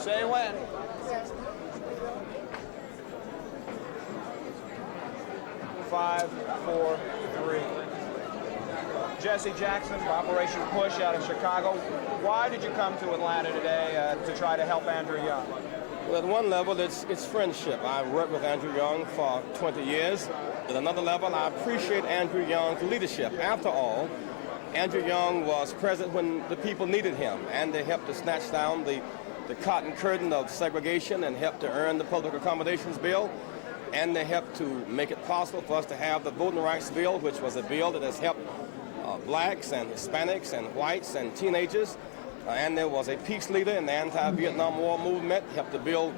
Say when. Five, four, three. Jesse Jackson, Operation Push out of Chicago. Why did you come to Atlanta today to try to help Andrew Young? Well, at one level, it's friendship. I've worked with Andrew Young for 20 years. At another level, I appreciate Andrew Young's leadership. After all, Andrew Young was president when the people needed him, and they helped to snatch down the cotton curtain of segregation and helped to earn the public accommodations bill, and they helped to make it possible for us to have the voting rights bill, which was a bill that has helped blacks and Hispanics and whites and teenagers. And there was a peace leader in the anti-Vietnam War movement, helped to build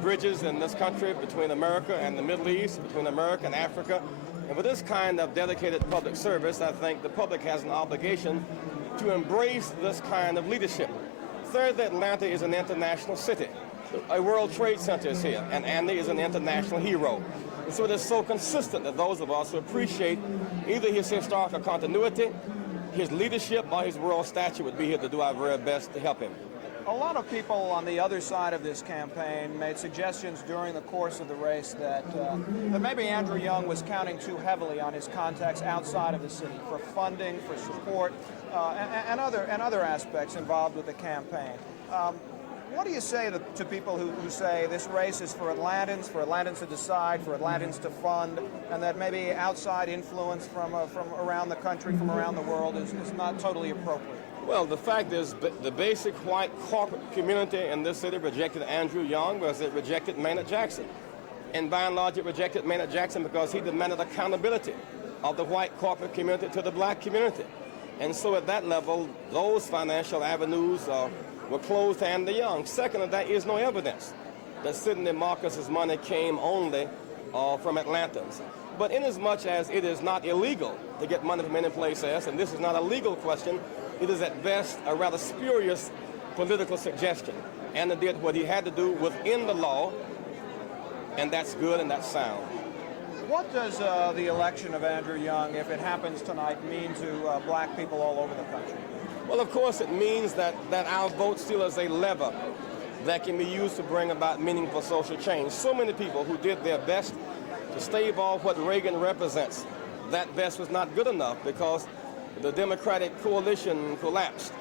bridges in this country between America and the Middle East, between America and Africa. And with this kind of dedicated public service, I think the public has an obligation to embrace this kind of leadership. Thirdly, Atlanta is an international city. A World Trade Center is here, and Andy is an international hero. And so it is so consistent that those of us who appreciate either his historical continuity, his leadership, or his world stature would be here to do our very best to help him. A lot of people on the other side of this campaign made suggestions during the course of the race that maybe Andrew Young was counting too heavily on his contacts outside of the city for funding, for support, and other aspects involved with the campaign. What do you say to people who say this race is for Atlantans to decide, for Atlantans to fund, and that maybe outside influence from around the country, from around the world is not totally appropriate? Well, the fact is the basic white corporate community in this city rejected Andrew Young because it rejected Maynard Jackson. And by and large, it rejected Maynard Jackson because he demanded accountability of the white corporate community to the black community. And so at that level, those financial avenues were closed to Andrew Young. Second, there is no evidence that Sidney Marcus's money came only from Atlantans. But inasmuch as it is not illegal to get money from any place else, and this is not a legal question, it is at best a rather spurious political suggestion. And did what he had to do within the law, and that's good and that's sound. What does the election of Andrew Young, if it happens tonight, mean to black people all over the country? Well, of course, it means that our vote still is a lever that can be used to bring about meaningful social change. So many people who did their best to stave off what Reagan represents, that best was not good enough because the Democratic coalition collapsed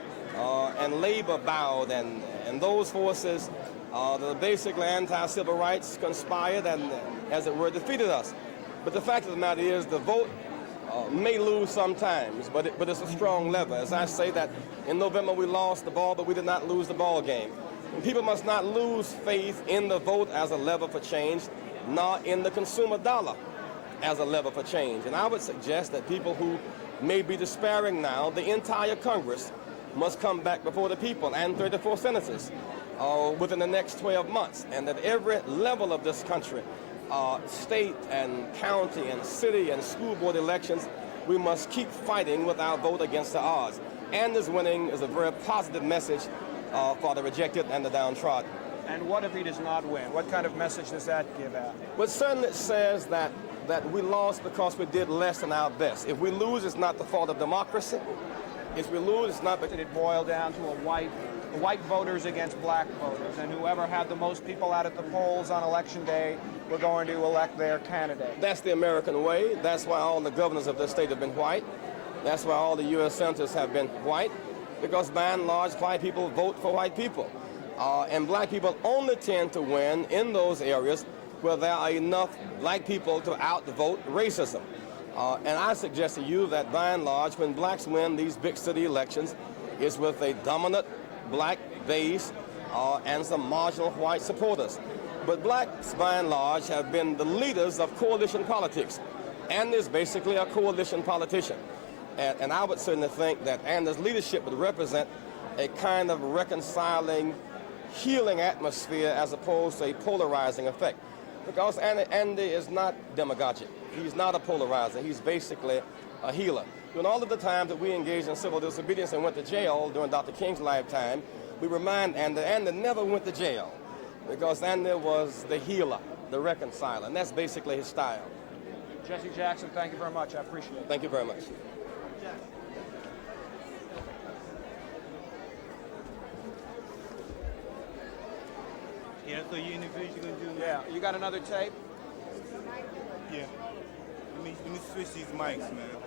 and Labor bowed, and those forces that are basically anti-civil rights conspired and, as it were, defeated us. But the fact of the matter is the vote may lose sometimes, but it's a strong lever. As I say that in November we lost the ball, but we did not lose the ball game. And people must not lose faith in the vote as a lever for change, nor in the consumer dollar as a lever for change. And I would suggest that people who may be despairing now, the entire Congress must come back before the people and 34 senators within the next 12 months, and that every level of this country, state and county and city and school board elections, we must keep fighting with our vote against the odds. And this winning is a very positive message for the rejected and the downtrodden. And what if he does not win? What kind of message does that give out? Well, certainly it says that we lost because we did less than our best. If we lose, it's not the fault of democracy. If we lose, it's not. Did it boil down to white voters against black voters, and whoever had the most people out at the polls on election day were going to elect their candidate? That's the American way. That's why all the governors of this state have been white. That's why all the U.S. senators have been white, because by and large, white people vote for white people. And black people only tend to win in those areas where there are enough black people to outvote racism. And I suggest to you that by and large, when blacks win these big city elections, it's with a dominant black base and some marginal white supporters. But blacks, by and large, have been the leaders of coalition politics. And is basically a coalition politician. And I would certainly think that Andy's leadership would represent a kind of reconciling, healing atmosphere as opposed to a polarizing effect. Because Andy is not demagogic. He's not a polarizer. He's basically a healer. During all of the times that we engaged in civil disobedience and went to jail during Dr. King's lifetime, we remind Andy never went to jail because Andy was the healer, the reconciler, and that's basically his style. Jesse Jackson, thank you very much. I appreciate it. Thank you very much. That's what you individually do? Yeah. You got another tape? Yeah. Let me switch these mics, man.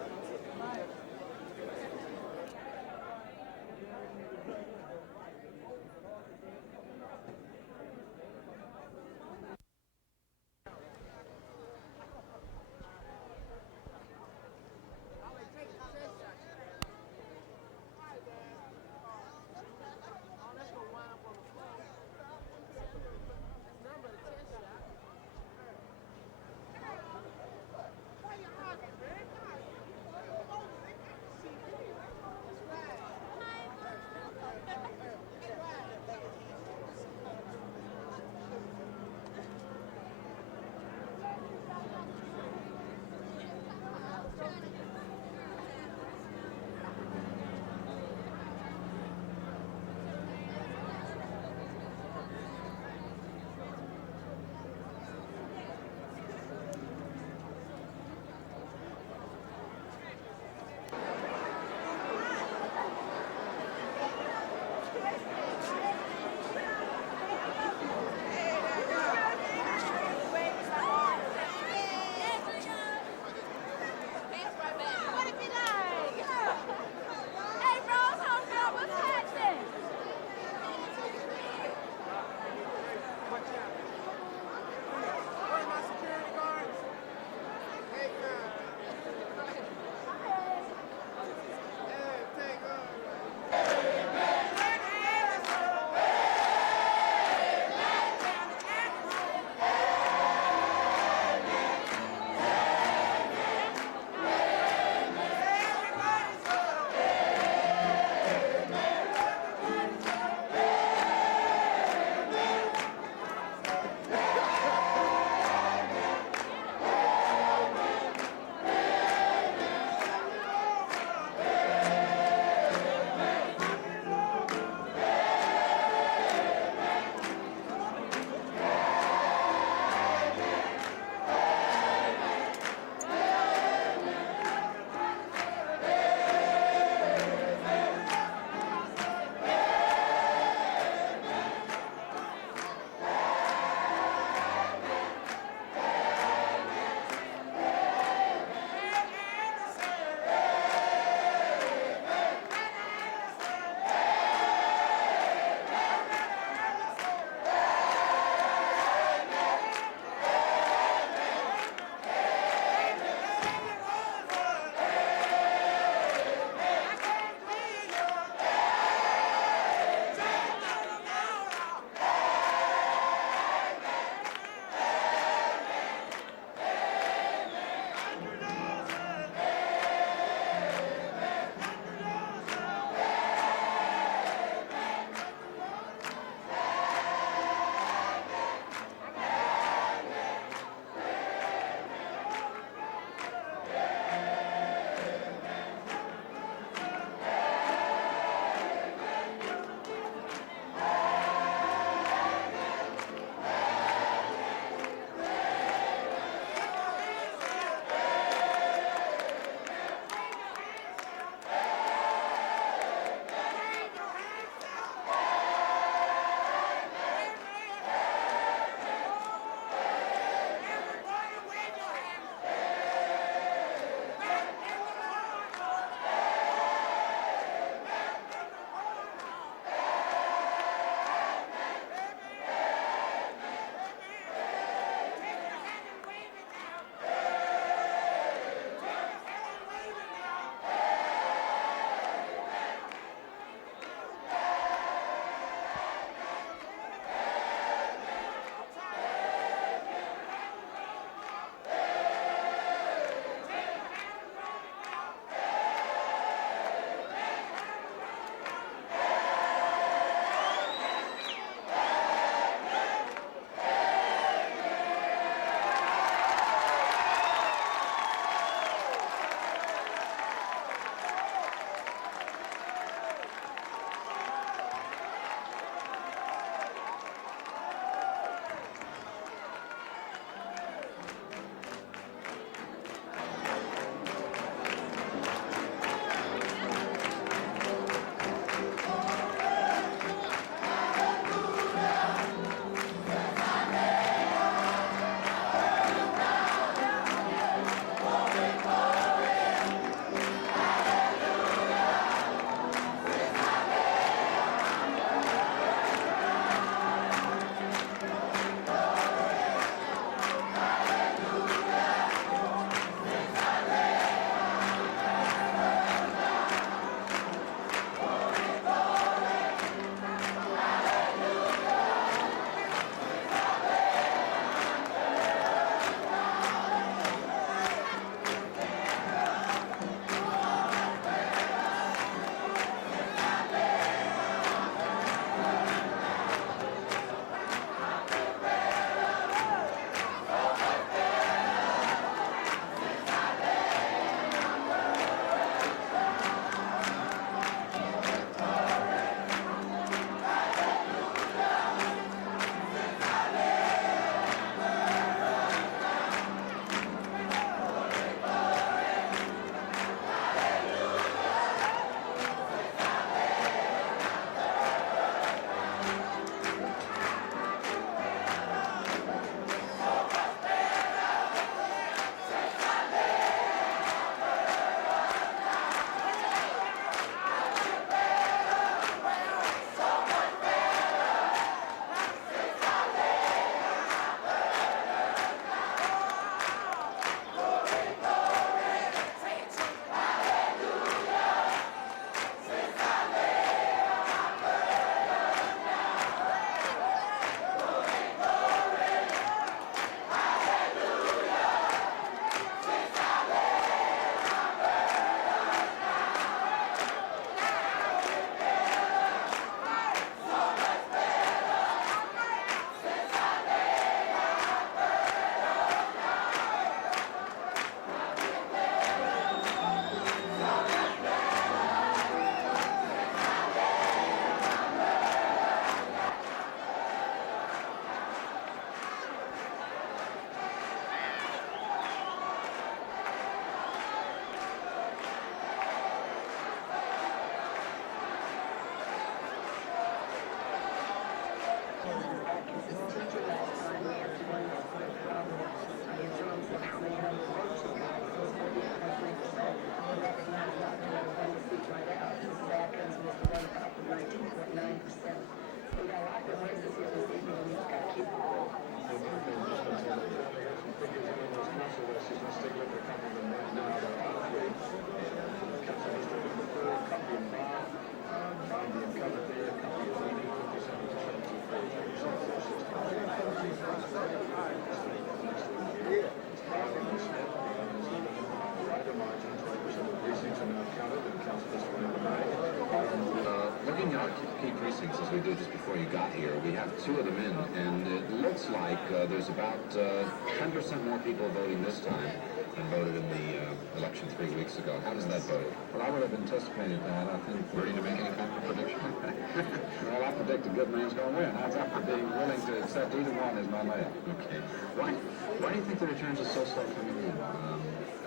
ballots as we did just before you got here. We have two of them in, and it looks like there's about 10% more people voting this time than voted in the election 3 weeks ago. How does that vote? Well, I would have anticipated that. I think Ready to make any kind of prediction? well, I predict a good man's going to win. How's that for being willing to accept either one as my mayor? Okay. Why do you think the returns are so slow coming in?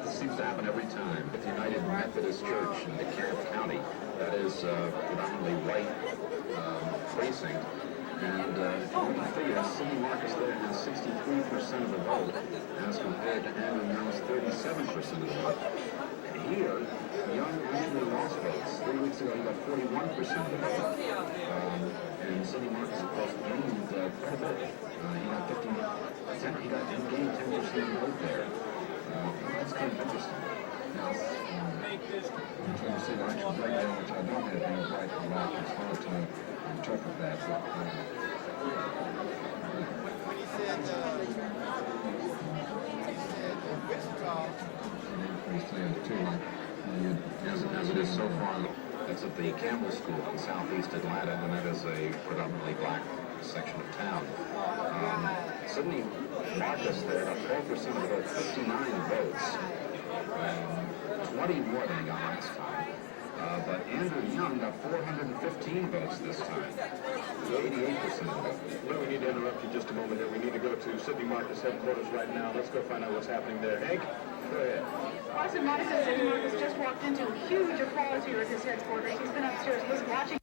This seems to happen every time. With the United Methodist Church in DeKalb County, that is predominantly white precinct. And if you look at the figures, Sidney Marcus there has 63% of the vote as compared to Andrew Young's 37% of the vote. Here, Young actually lost votes. 3 weeks ago, he got 41% of the vote. And Sidney Marcus, of course, gained quite a bit. He gained 10% of the vote there. That's kind of interesting. Now, I'm trying to see the actual breakdown, which I don't have any right or wrong. It's hard to interpret that. But, When he said Wichita, As it is so far, that's at the Campbell School in southeast Atlanta, and that is a predominantly black section of town. Sidney Marcus there got 12% of the vote, 59 votes, 20 more than he got last time. But Andrew Young got 415 votes this time, 88% of the vote. well, we need to interrupt you just a moment here. We need to go to Sidney Marcus headquarters right now. Let's go find out what's happening there. Hank, go ahead. Sidney Marcus just walked into huge applause here at his headquarters. He's been upstairs watching